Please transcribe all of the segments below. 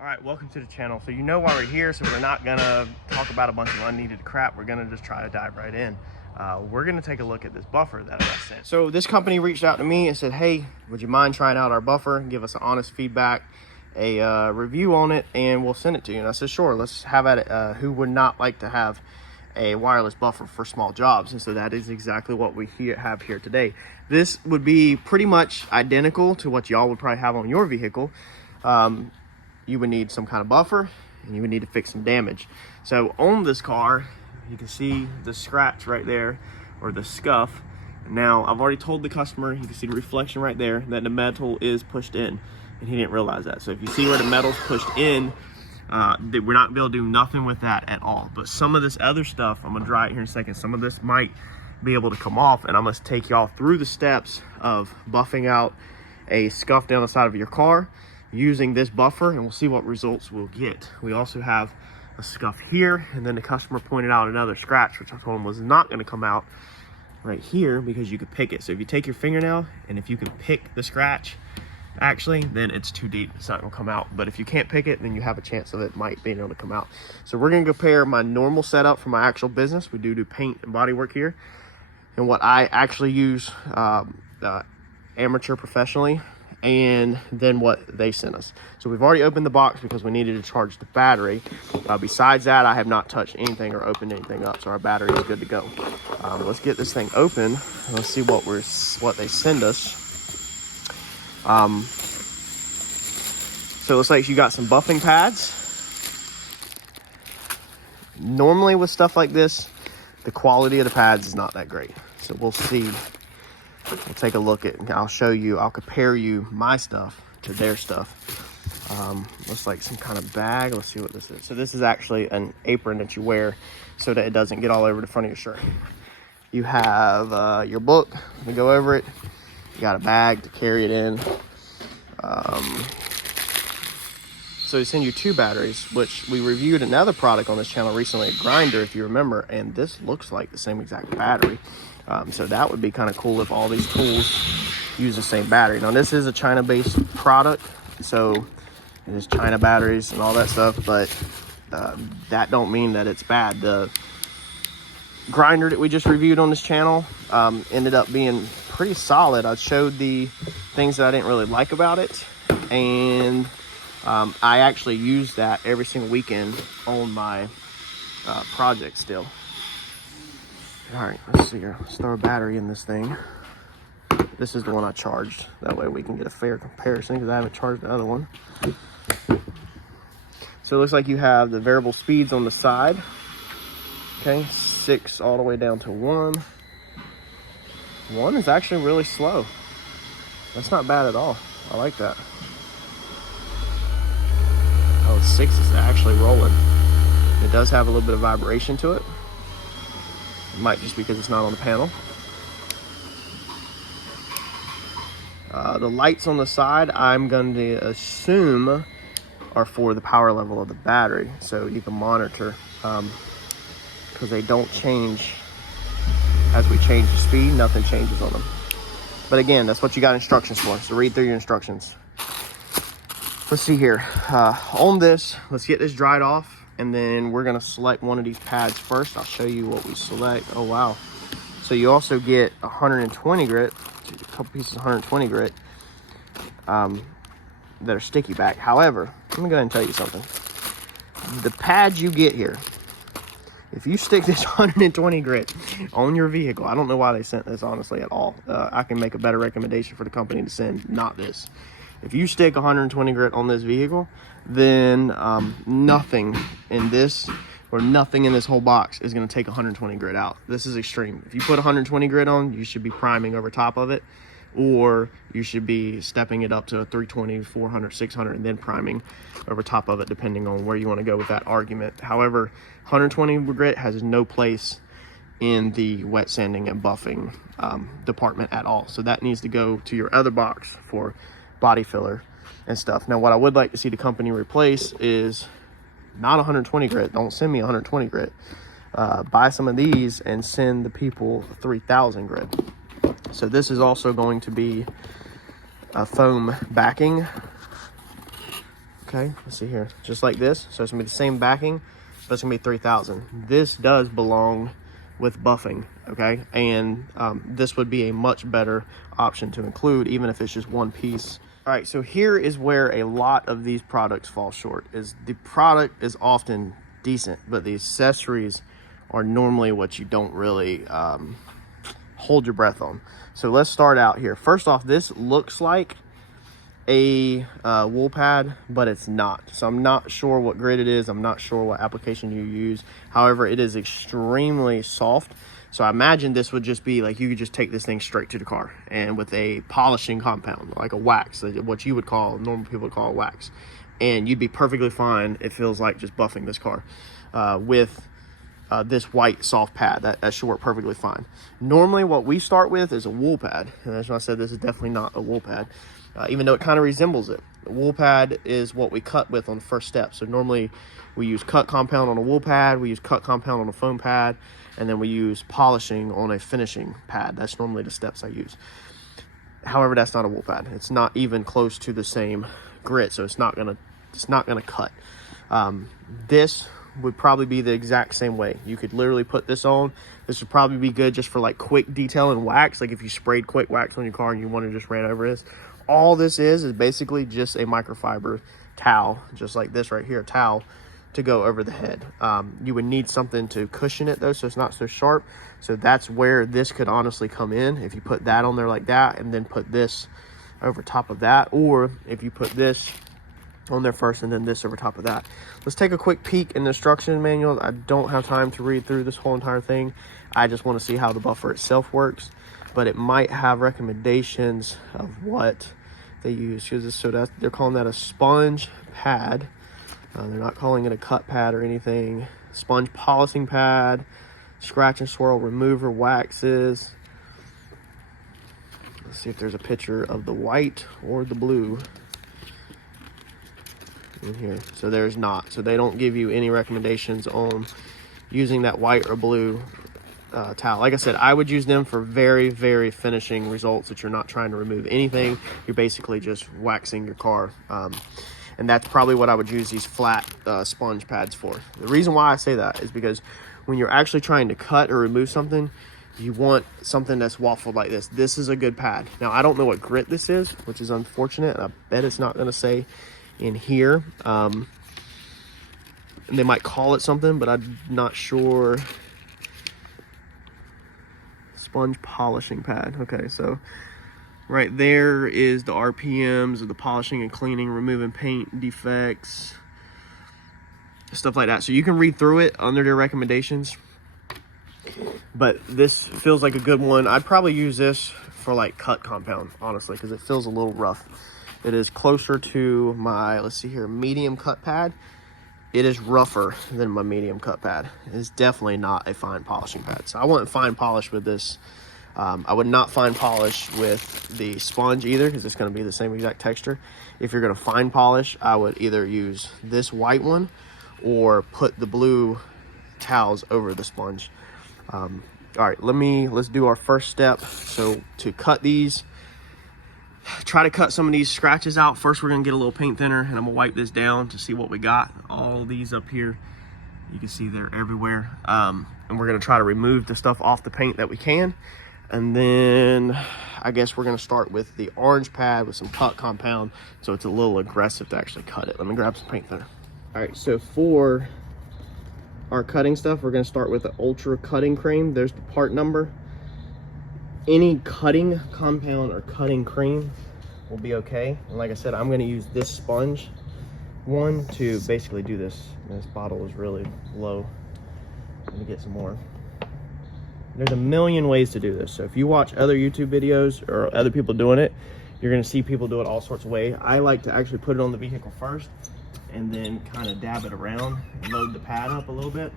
All right, welcome to the channel. So you know why we're here, so we're not gonna talk about a bunch of unneeded crap. We're gonna just try to dive right in. We're gonna take a look at this buffer that I got sent. So this company reached out to me and said, hey, would you mind trying out our buffer? Give us an honest feedback, a review on it, and we'll send it to you. And I said, sure, let's have at it. Who would not like to have a wireless buffer for small jobs? And so that is exactly what we have here today. This would be pretty much identical to what y'all would probably have on your vehicle. You would need some kind of buffer and you would need to fix some damage. So on this car, you can see the scratch right there, or the scuff. Now, I've already told the customer, you can see the reflection right there, that the metal is pushed in, and he didn't realize that. So if you see where the metal's pushed in, we're not gonna be able to do nothing with that at all. But some of this other stuff, I'm gonna dry it here in a second, some of this might be able to come off, and I'm gonna take y'all through the steps of buffing out a scuff down the side of your car using this buffer, and we'll see what results we'll get. We also have a scuff here, and then the customer pointed out another scratch, which I told him was not going to come out right here because you could pick it. So if you take your fingernail and if you can pick the scratch, actually, then it's too deep, it's not going to come out. But if you can't pick it, then you have a chance of it might be able to come out. So we're going to compare my normal setup for my actual business. We do paint and body work here, and what I actually use amateur professionally, and then what they sent us. So we've already opened the box because we needed to charge the battery. Besides that, I have not touched anything or opened anything up, so our battery is good to go. Let's get this thing open. Let's see what they send us. So it looks like you got some buffing pads. Normally with stuff like this, the quality of the pads is not that great. So we'll see. We'll take a look at, I'll show you, I'll compare you my stuff to their stuff. Looks like some kind of bag. Let's see what this is. So this is actually an apron that you wear so that it doesn't get all over the front of your shirt. You have your book to go over it. You got a bag to carry it in. So they send you 2 batteries, which we reviewed another product on this channel recently, a grinder, if you remember, and this looks like the same exact battery. So that would be kind of cool if all these tools use the same battery. Now this is a China-based product, so it is China batteries and all that stuff, but that don't mean that it's bad. The grinder that we just reviewed on this channel ended up being pretty solid. I showed the things that I didn't really like about it, and I actually use that every single weekend on my project still. All right, let's see here. Let's throw a battery in this thing. This is the one I charged. That way we can get a fair comparison because I haven't charged the other one. So it looks like you have the variable speeds on the side. Okay, 6 all the way down to 1. 1 is actually really slow. That's not bad at all. I like that. Oh, 6 is actually rolling. It does have a little bit of vibration to it. Might just because it's not on the panel. The lights on the side, I'm going to assume are for the power level of the battery, so you can monitor, because they don't change as we change the speed. Nothing changes on them. But again, that's what you got instructions for, so read through your instructions. Let's see here. On this, let's get this dried off, and then we're gonna select one of these pads first. I'll show you what we select. Oh wow. So you also get 120 grit, a couple pieces of 120 grit that are sticky back. However, let me go ahead and tell you something. The pads you get here, if you stick this 120 grit on your vehicle, I don't know why they sent this honestly at all. I can make a better recommendation for the company to send not this. If you stick 120 grit on this vehicle, then nothing in this or nothing in this whole box is going to take 120 grit out. This is extreme. If you put 120 grit on, you should be priming over top of it, or you should be stepping it up to a 320, 400, 600, and then priming over top of it, depending on where you want to go with that argument. However, 120 grit has no place in the wet sanding and buffing department at all. So that needs to go to your other box for body filler and stuff. Now what I would like to see the company replace is not 120 grit. Don't send me 120 grit. Buy some of these and send the people 3000 grit. So this is also going to be a foam backing. Okay, let's see here. Just like this. So it's gonna be the same backing, but it's gonna be 3,000. This does belong with buffing, okay? And this would be a much better option to include, even if it's just one piece. All right, so here is where a lot of these products fall short, is the product is often decent, but the accessories are normally what you don't really hold your breath on. So let's start out here. First off, this looks like a wool pad, but it's not. So I'm not sure what grade it is. I'm not sure what application you use. However, it is extremely soft. So I imagine this would just be like, you could just take this thing straight to the car and with a polishing compound, like a wax, what you would call, normal people would call wax. And you'd be perfectly fine. It feels like just buffing this car with this white soft pad. That should work perfectly fine. Normally what we start with is a wool pad. And that's why I said this is definitely not a wool pad. Even though it kind of resembles it. The wool pad is what we cut with on the first step. So normally we use cut compound on a wool pad, we use cut compound on a foam pad, and then we use polishing on a finishing pad. That's normally the steps I use. However, that's not a wool pad. It's not even close to the same grit, so it's not gonna cut. This would probably be the exact same way. You could literally put this on. This would probably be good just for like quick detail and wax, like if you sprayed quick wax on your car and you want to just ran over this. All this is basically just a microfiber towel, just like this right here, a towel to go over the head. You would need something to cushion it though, so it's not so sharp. So that's where this could honestly come in, if you put that on there like that and then put this over top of that, or if you put this on there first and then this over top of that. Let's take a quick peek in the instruction manual. I don't have time to read through this whole entire thing. I just want to see how the buffer itself works, but it might have recommendations of what they use. So they're calling that a sponge pad. They're not calling it a cut pad or anything. Sponge polishing pad, scratch and swirl remover waxes. Let's see if there's a picture of the white or the blue in here. So there's not. So they don't give you any recommendations on using that white or blue towel. Like I said, I would use them for very, very finishing results that you're not trying to remove anything. You're basically just waxing your car. And that's probably what I would use these flat sponge pads for. The reason why I say that is because when you're actually trying to cut or remove something, you want something that's waffled like this. This is a good pad. Now, I don't know what grit this is, which is unfortunate. I bet it's not gonna say in here. And they might call it something, but I'm not sure. Sponge polishing pad. Okay, so right there is the RPMs of the polishing and cleaning, removing paint defects, stuff like that. So you can read through it under their recommendations, but this feels like a good one. I'd probably use this for like cut compound, honestly, because it feels a little rough. It is closer to my, let's see here, medium cut pad. It is rougher than my medium cut pad. It is definitely not a fine polishing pad. So I wouldn't fine polish with this. I would not fine polish with the sponge either, because it's going to be the same exact texture. If you're going to fine polish, I would either use this white one or put the blue towels over the sponge. All right, let's do our first step. So to cut these, try to cut some of these scratches out. First, we're gonna get a little paint thinner and I'm gonna wipe this down to see what we got. All these up here, you can see they're everywhere. And we're gonna try to remove the stuff off the paint that we can. And then I guess we're gonna start with the orange pad with some cut compound, so it's a little aggressive to actually cut it. Let me grab some paint thinner. All right, so for our cutting stuff, we're gonna start with the ultra cutting cream. There's the part number. Any cutting compound or cutting cream will be okay. And like I said, I'm gonna use this sponge one to basically do this. This bottle is really low. Let me get some more. There's a million ways to do this. So if you watch other YouTube videos or other people doing it, you're gonna see people do it all sorts of ways. I like to actually put it on the vehicle first and then kind of dab it around and load the pad up a little bit.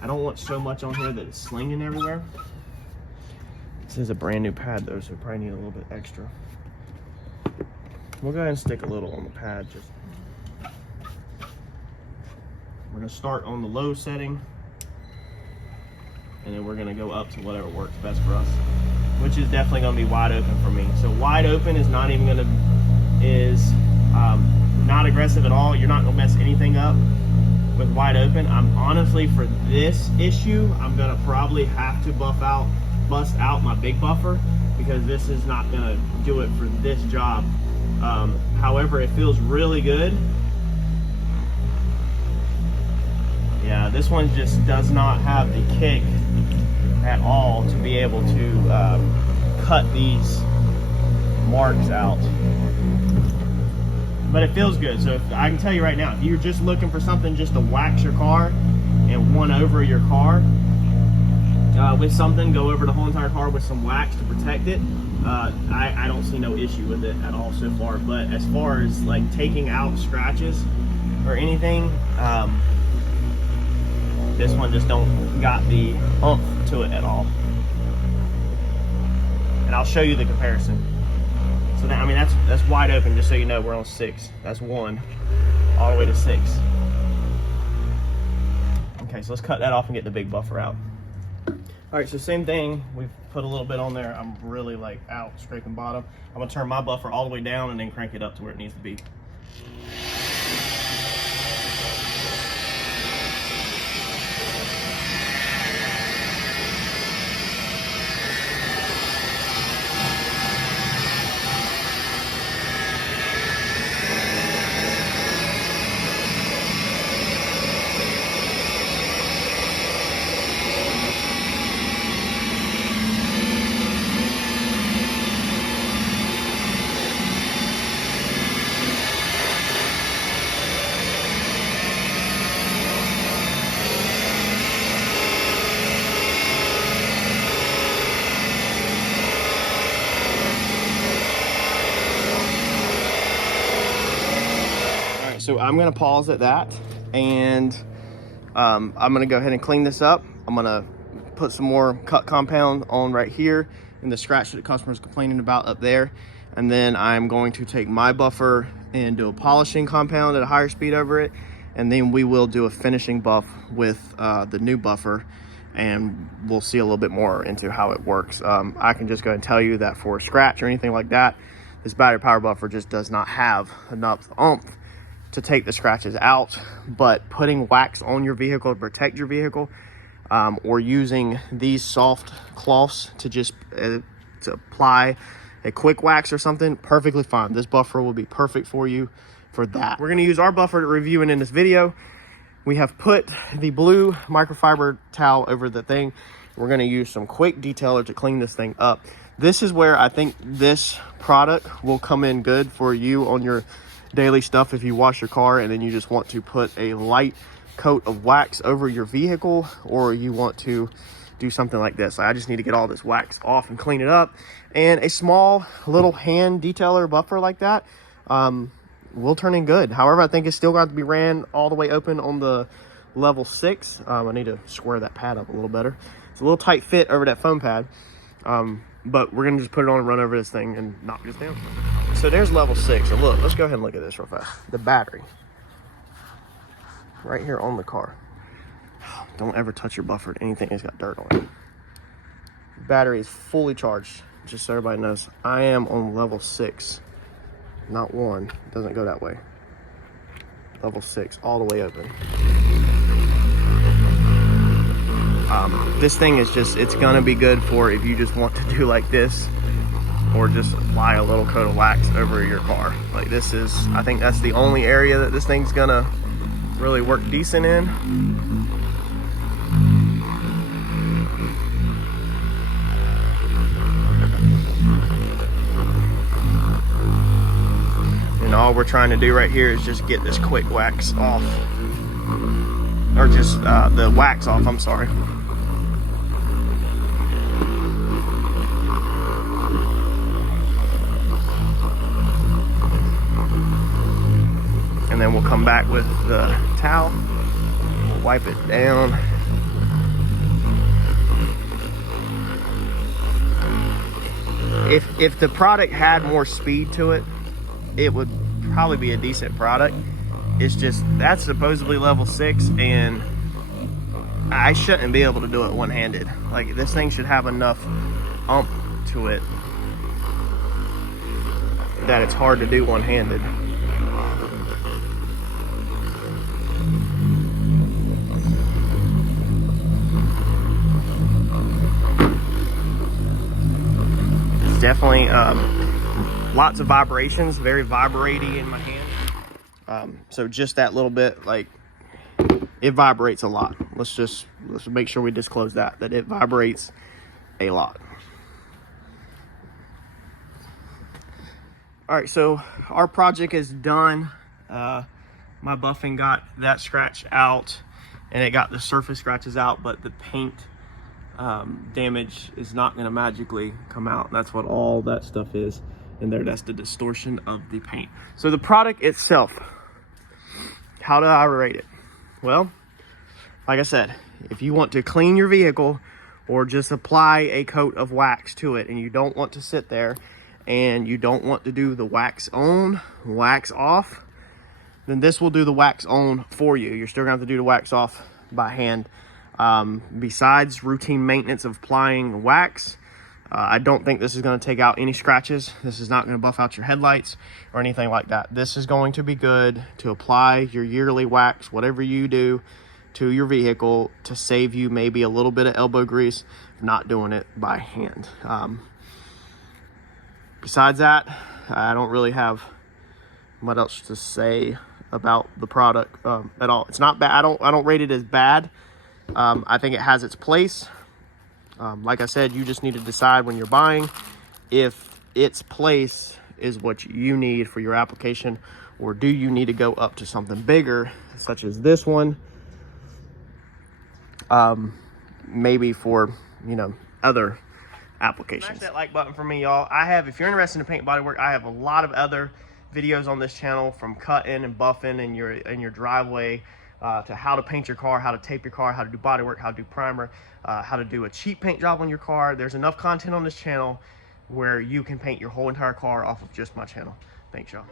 I don't want so much on here that it's slinging everywhere. This is a brand new pad though, so we probably need a little bit extra. We'll go ahead and stick a little on the pad. We're gonna start on the low setting, and then we're gonna go up to whatever works best for us, which is definitely gonna be wide open for me. So wide open is not even gonna, Not aggressive at all. You're not gonna mess anything up with wide open. I'm honestly, for this issue, I'm gonna probably have to bust out my big buffer, because this is not gonna do it for this job. However, it feels really good. Yeah, this one just does not have the kick at all to be able to cut these marks out. But it feels good. So I can tell you right now, if you're just looking for something just to wax your car and one over your car with something, go over the whole entire car with some wax to protect it, I don't see no issue with it at all so far. But as far as like taking out scratches or anything, this one just don't got the oomph to it at all. And I'll show you the comparison. So that, I mean, that's wide open, just so you know. We're on 6. That's 1 all the way to 6. Okay, so let's cut that off and get the big buffer out. All right, so same thing. We've put a little bit on there. I'm really like out, scraping bottom. I'm gonna turn my buffer all the way down and then crank it up to where it needs to be. So I'm gonna pause at that, and I'm gonna go ahead and clean this up. I'm gonna put some more cut compound on right here and the scratch that the customer is complaining about up there. And then I'm going to take my buffer and do a polishing compound at a higher speed over it. And then we will do a finishing buff with the new buffer, and we'll see a little bit more into how it works. I can just go ahead and tell you that for a scratch or anything like that, this battery power buffer just does not have enough oomph to take the scratches out. But putting wax on your vehicle to protect your vehicle, or using these soft cloths to just to apply a quick wax or something, perfectly fine. This buffer will be perfect for you for that. We're going to use our buffer to reviewing in this video. We have put the blue microfiber towel over the thing. We're going to use some quick detailer to clean this thing up. This is where I think this product will come in good for you on your daily stuff. If you wash your car and then you just want to put a light coat of wax over your vehicle, or you want to do something like this. I just need to get all this wax off and clean it up. And a small little hand detailer buffer like that will turn in good. However, I think it's still got to be ran all the way open on the level 6. I need to square that pad up a little better. It's a little tight fit over that foam pad. But we're gonna just put it on and run over this thing and knock this down. So there's level 6. And look, let's go ahead and look at this real fast. The battery right here on the car. Don't ever touch your buffer to anything that's got dirt on it. The battery is fully charged, just so everybody knows. I am on level 6, not 1. It doesn't go that way. Level 6, all the way open. This thing is just, it's gonna be good for if you just want to do like this, or just apply a little coat of wax over your car. Like this is, I think that's the only area that this thing's gonna really work decent in. And all we're trying to do right here is just get this quick wax off, or just the wax off, I'm sorry. And then we'll come back with the towel, we'll wipe it down. If the product had more speed to it, it would probably be a decent product. It's just, that's supposedly level 6, and I shouldn't be able to do it one-handed. Like, this thing should have enough oomph to it that it's hard to do one-handed. It's definitely lots of vibrations, very vibraty in my hand. So just that little bit, like, it vibrates a lot. Let's make sure we disclose that it vibrates a lot. All right, so our project is done. My buffing got that scratch out, and it got the surface scratches out, but the paint damage is not going to magically come out. That's what all that stuff is in there. That's the distortion of the paint. So the product itself, how do I rate it? Well, like I said, if you want to clean your vehicle or just apply a coat of wax to it, and you don't want to sit there and you don't want to do the wax on, wax off, then this will do the wax on for you. You're still gonna have to do the wax off by hand. Besides routine maintenance of applying wax, I don't think this is gonna take out any scratches. This is not gonna buff out your headlights or anything like that. This is going to be good to apply your yearly wax, whatever you do, to your vehicle to save you maybe a little bit of elbow grease, not doing it by hand. Besides that, I don't really have much else to say about the product at all. It's not bad. I don't rate it as bad. I think it has its place. Like I said, you just need to decide when you're buying if its place is what you need for your application, or do you need to go up to something bigger, such as this one, maybe for, you know, other applications. Smash that like button for me, y'all. If you're interested in paint body work, I have a lot of other videos on this channel, from cutting and buffing in your driveway, to how to paint your car, how to tape your car, how to do body work, how to do primer, how to do a cheap paint job on your car. There's enough content on this channel where you can paint your whole entire car off of just my channel. Thanks, y'all.